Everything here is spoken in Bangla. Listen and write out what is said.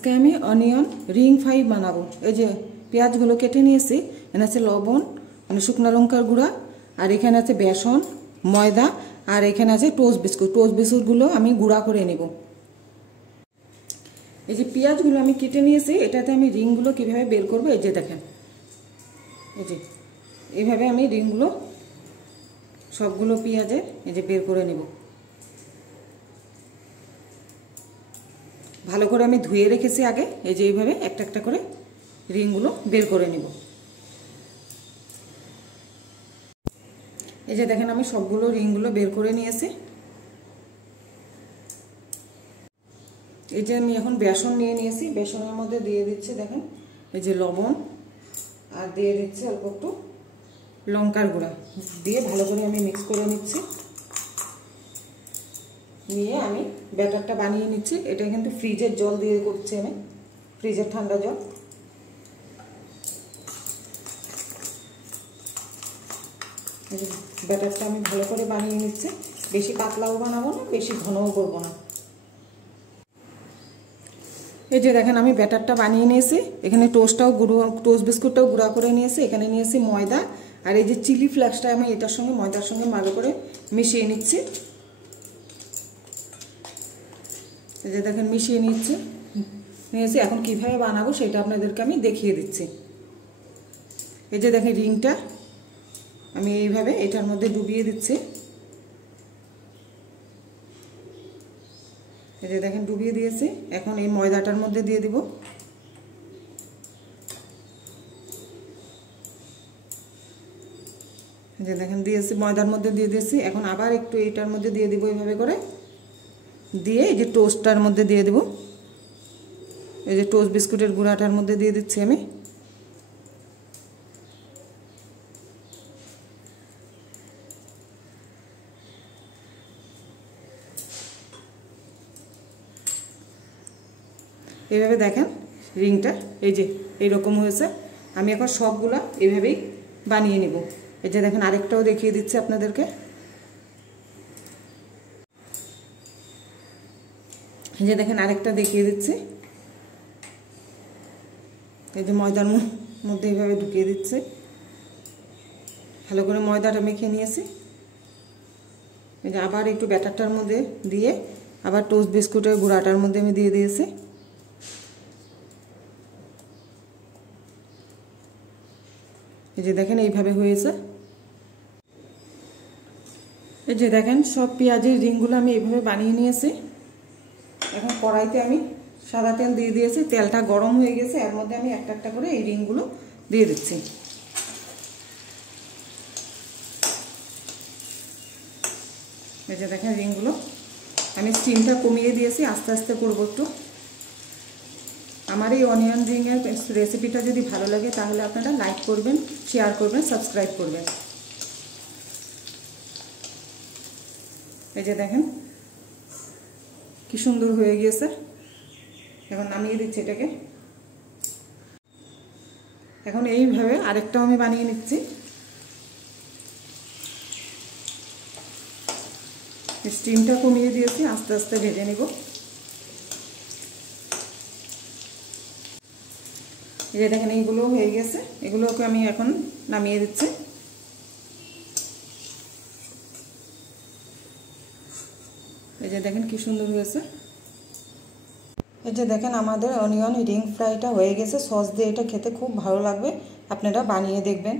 আজকে আমি অনিয়ন রিং ফ্রাই বানাবো। এই যে পেঁয়াজগুলো কেটে নিয়েছি, এখানে আছে লবণ, মানে শুকনো লঙ্কার গুঁড়া, আর এখানে আছে বেসন, ময়দা, আর এখানে আছে টোস্ট বিস্কুট। টোস্ট বিস্কুটগুলো আমি গুঁড়া করে নেব। এই যে পেঁয়াজগুলো আমি কেটে নিয়েছি, এটাতে আমি রিংগুলো কীভাবে বের করবো এই যে দেখেন, এই যে এইভাবে আমি রিংগুলো সবগুলো পেঁয়াজের এই যে বের করে নেব। ভালো করে আমি ধুয়ে রেখেছি আগে, এই যে এইভাবে একটা একটা করে রিংগুলো বের করে নেব। এই যে দেখেন আমি সবগুলো রিংগুলো বের করে নিয়েছি। এই যে আমি এখন বেসন নিয়ে নিয়েছি, বেসনের মধ্যে দিয়ে দিচ্ছি দেখেন এই যে লবণ, আর দিয়ে দিচ্ছি অল্প একটু লঙ্কার গুঁড়া, দিয়ে ভালো করে আমি মিক্স করে নিচ্ছি। নিয়ে আমি ব্যাটারটা বানিয়ে নিচ্ছি। এটা কিন্তু ফ্রিজের জল দিয়ে করছি আমি, ফ্রিজের ঠান্ডা জল। ব্যাটারটা আমি ভালো করে বানিয়ে নিচ্ছি, বেশি পাতলাও বানাবো না, বেশি ঘনও করবো না। এই যে দেখেন আমি ব্যাটারটা বানিয়ে নিয়েছি। এখানে টোস্ট বিস্কুটটাও গুঁড়া করে নিয়েছি, এখানে নিয়েছি ময়দা, আর এই যে চিলি ফ্লেক্সটা আমি এটার সঙ্গে ময়দার সঙ্গে ভালো করে মিশিয়ে নিচ্ছি। এই যে দেখেন মিশিয়ে নিয়েছি। এখন কিভাবে বানাবো সেটা আপনাদেরকে আমি দেখিয়ে দিচ্ছি। এই যে দেখেন রিংটা আমি এইভাবে এটার মধ্যে ডুবিয়ে দিচ্ছি। এই যে দেখেন ডুবিয়ে দিয়েছি। এখন এই ময়দাটার মধ্যে দিয়ে দিব। এই যে দেখেন দিয়েছি, ময়দার মধ্যে দিয়ে দিয়েছি। এখন আবার একটু এইটার মধ্যে দিয়ে দিব, এইভাবে করে দিয়ে এই যে টোস্টটার মধ্যে দিয়ে দেব। এই যে টোস্ট বিস্কুটের গুঁড়াটার মধ্যে দিয়ে দিচ্ছি আমি। এইভাবে দেখেন রিংটা এই যে এইরকম হয়েছে। আমি এখন সবগুলা এইভাবেই বানিয়ে নিব। এই যে দেখেন আরেকটাও দেখিয়ে দিচ্ছি আপনাদেরকে। এই যে দেখেন আরেকটা দেখিয়ে দিচ্ছি। এই যে ময়দার মধ্যে এইভাবে ঢুকিয়ে দিচ্ছি। ভালো করে ময়দাটা মেখে নিয়েছি। এই যে আবার একটু ব্যাটারটার মধ্যে দিয়ে আবার টোস্ট বিস্কুটের গুঁড়াটার মধ্যে আমি দিয়ে দিয়েছি। এই যে দেখেন এইভাবে হয়েছে। এই যে দেখেন সব পেঁয়াজের রিংগুলো আমি এইভাবে বানিয়ে নিয়েছি। এখন কড়াইতে আমি সাদা তেল দিয়ে দিয়েছি, তেলটা গরম হয়ে গেছে। এর মধ্যে আমি একটা একটা করে এই রিংগুলো দিয়ে দিচ্ছি। এই যে দেখেন রিংগুলো আমি স্টিমটা কমিয়ে দিয়েছি, আস্তে আস্তে করবো একটু। আমার এই অনিয়ন রিংয়ের রেসিপিটা যদি ভালো লাগে তাহলে আপনারা লাইক করবেন, শেয়ার করবেন, সাবস্ক্রাইব করবেন। এই যে দেখেন কি সুন্দর হয়ে গিয়েছে। এখন নামিয়ে দিচ্ছি এটাকে। এখন এইভাবে আরেকটাও আমি বানিয়ে নিচ্ছি। স্টিমটা কমিয়ে দিয়েছি, আস্তে আস্তে ভেজে নিব। এই যে দেখেন এইগুলো হয়ে গেছে, এগুলোকে আমি এখন নামিয়ে দিচ্ছি। এই যে দেখেন কি সুন্দর হয়েছে। এই যে দেখেন আমাদের অনিয়ন রিং ফ্রাইটা হয়ে গেছে। সস দিয়ে এটা খেতে খুব ভালো লাগবে, আপনারা বানিয়ে দেখবেন।